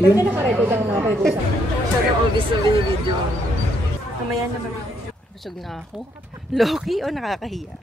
Ba't ka nakarecord ang mga pag-usap? Masyadong obvious na binibidyo. Mamaya naman. Busog na ako. Loki o nakakahiya?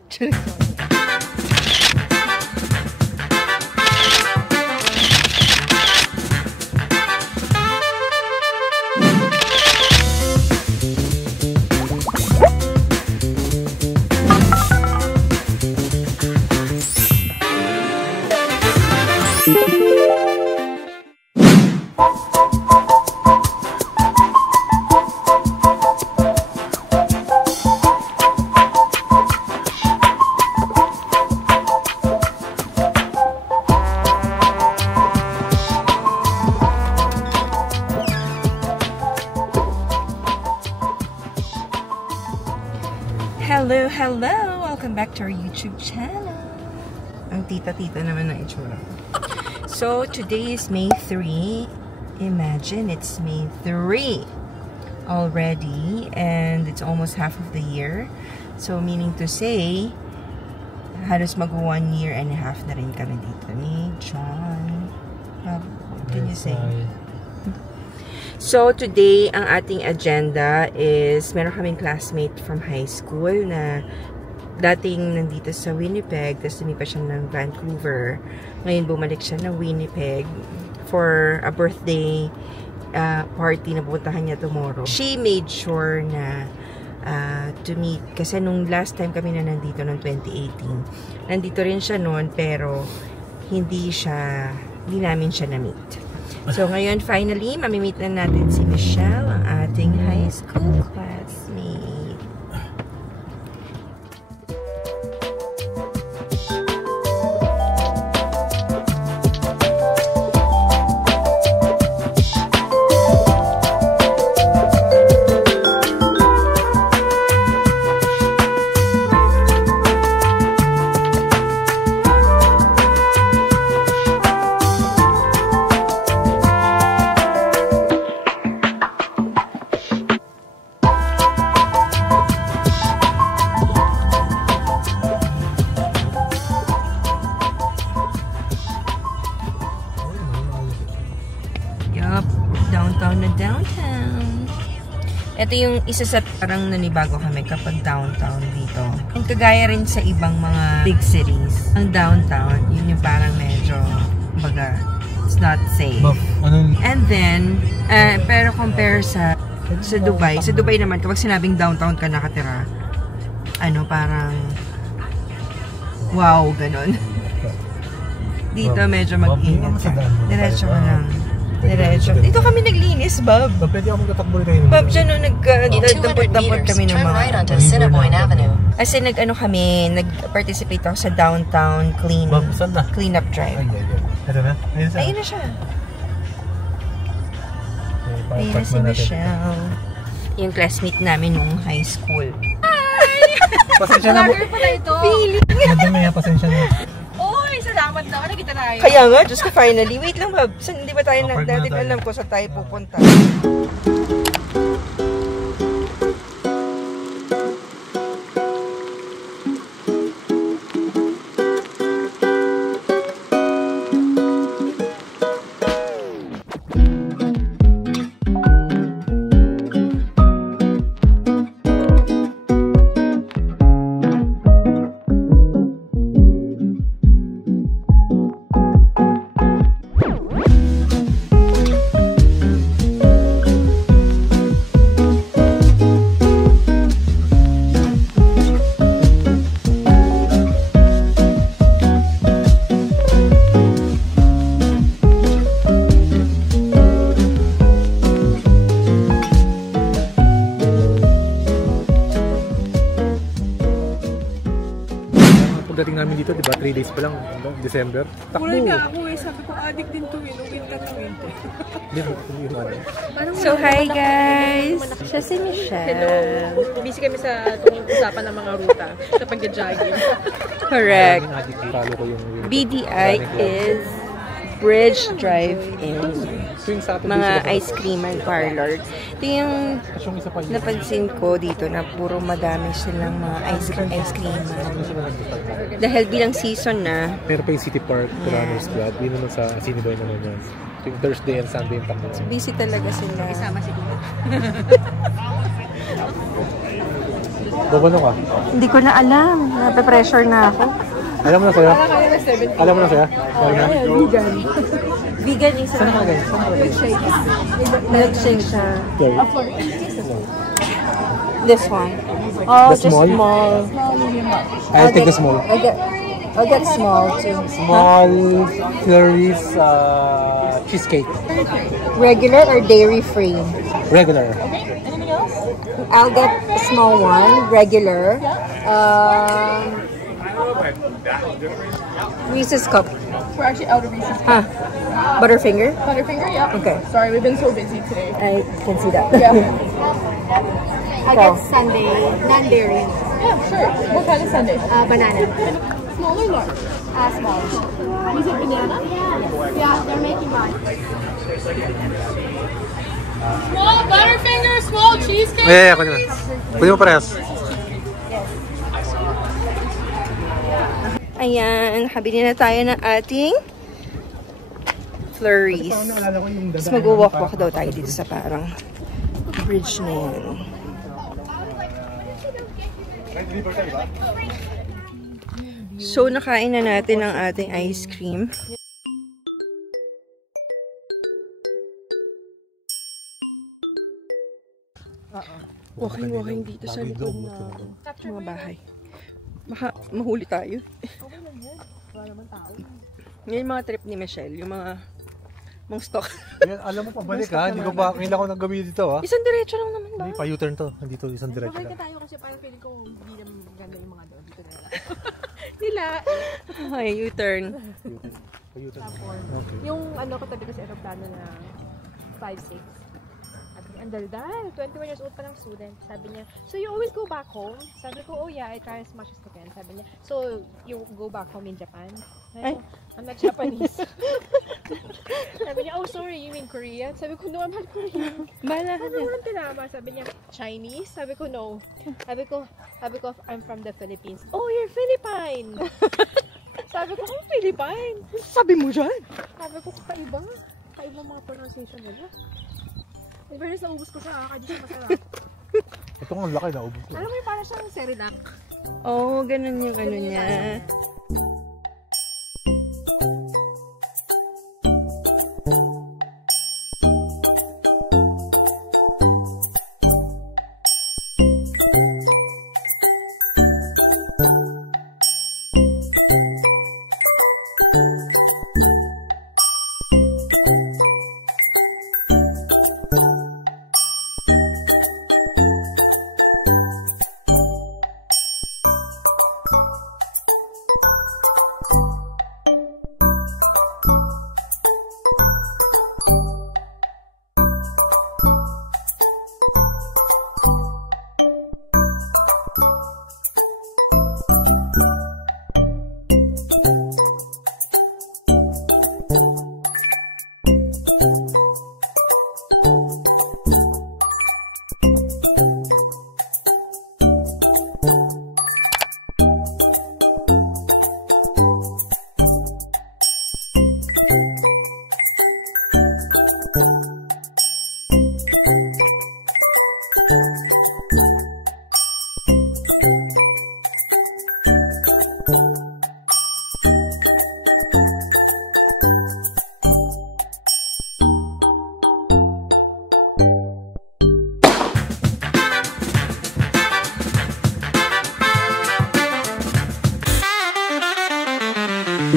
Hello! Welcome back to our YouTube channel. Ang tita-tita naman ng itsura. So, today is May 3. Imagine, it's May 3 already. And it's almost half of the year. So, meaning to say, halos mag-1 year and a half na rin kami dito ni John. What can you say? So, today, ang ating agenda is, meron kaming classmate from high school na dating nandito sa Winnipeg, tapos lumipat siya ng Vancouver. Ngayon, bumalik siya ng Winnipeg for a birthday party na pupuntahan niya tomorrow. She made sure na to meet, kasi nung last time kami na nandito noong 2018, nandito rin siya noon, pero hindi namin siya na-meet. So, ngayon, finally, mamimit na natin si Michelle, ang ating high school classmate. Downtown. Ito yung isa sa parang nanibago kami kapag downtown dito. And kagaya rin sa ibang mga big cities. Ang downtown, yun yung parang medyo, baga, it's not safe. And then, pero compare sa Dubai. Sa Dubai naman, kapag sinabing downtown ka nakatira, parang, wow, ganon. Dito medyo mag-ingat ka. Diretso ka lang. Diretso. Dito kami naglinis, Bob. Pwede ako magtatakbo rin. Bob, dyan nung nagdampot-dampot kami ng mga... Kasi nag-participate ako sa downtown clean-up drive. Ito na? Ayun na siya. Ayun na si Michelle. Yung classmate namin nung high school. Hi! Pasensya na mo. Vlogger pala ito. Madami nga, pasensya na. Salamat naman, nakita tayo. Kaya nga, Diyos ko, finally. Wait lang, Bob. Hindi ba tayo natin alam ko saan tayo pupunta? Dating namin dito, di ba? 3 days pa lang, December. Takbo! Kulay ka ako sabi ko, addict din to winter na winter. So, hi guys! Siya si Michelle. Hello! Busy kami sa usapan ng mga ruta sa pag-jogging. Correct. BDI is Bridge Drive-In. Mga ice cream and parlor. Ito yung napansin ko dito na puro madami silang mga ice cream. Dahil bilang season na. Meron pa yung City Park, Runners Club. Yun naman sa Siniboy naman yan. Tuwing Thursday and Sunday yung takbo. Busy talaga sila. Isama si Kuya. Babano ka? Hindi ko na alam. Nape-pressure na ako. Alam mo na sa'yo? Parang kayo na 70. Alam mo na sa'yo? Sorry na? Vegan. Vegan is Saan ka guys? Saan ka guys? milkshake siya. Sorry. This one. Oh, The just small? small. I'll take the small. I'll get small too. Small Flurries cheesecake. Regular or dairy free? Regular. I'll get a small one, regular. Reese's cup. We're actually out of Reese's. Huh? Butterfinger? Butterfinger, yeah. Okay. Sorry, we've been so busy today. I can see that. Yeah. I get sundae, non-dairy. Yeah, sure. What kind of sundae? Banana. Small or large? Small. Is it banana? Yeah, they're making mine. Small Butterfinger, small cheesecake. Yeah, kunin mo. Kunin mo parehas. Ayan, nakabili na tayo ng ating flurries. Tapos mag-walk-walk daw tayo dito sa parang bridge na yan. So, nakain na natin ang ating ice cream. Walking dito sa likod ng mga bahay. Baka mahuli tayo. Yan yung mga trip ni Michelle, yung mga stock. Yan, alam mo, pabalik ha. Hindi ko pa, ngayon ako naggamit dito ha. Isang diretso lang naman ba? Hindi, pa-U-turn to. Nandito, isang diretso Bakit lang. tayo kasi parang feeling ko hindi naman ganda yung mga doon. Dito na lang. Nila. Ay, U-turn. Pa-U-turn. Okay. Yung ano katabi kasi aeroplano na 5'6". Ang daldal, 21 years old pa ng student. Sabi niya, so you always go back home? Sabi ko, oh yeah, I try as much as I can. Sabi niya, so you go back home in Japan? Sabi ko, I'm not Japanese. Sabi niya, oh sorry, you mean Korean? Sabi ko, no, I'm not Korean. Bala Sabi ko, walang tinama. Sabi niya, Chinese? Sabi ko, no. Sabi ko, I'm from the Philippines. Oh, you're Philippine! Sabi ko, I'm Philippine! Sabi mo dyan? Sabi ko, kaiba mga pronunciation nila. In fairness, naubos ko siya, kaya di siya masarap. Ito nga ang laki na ubos ko. Alam mo yung parang siyang Cerelac. Oo, ganun yung ano niya.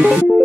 Thank you.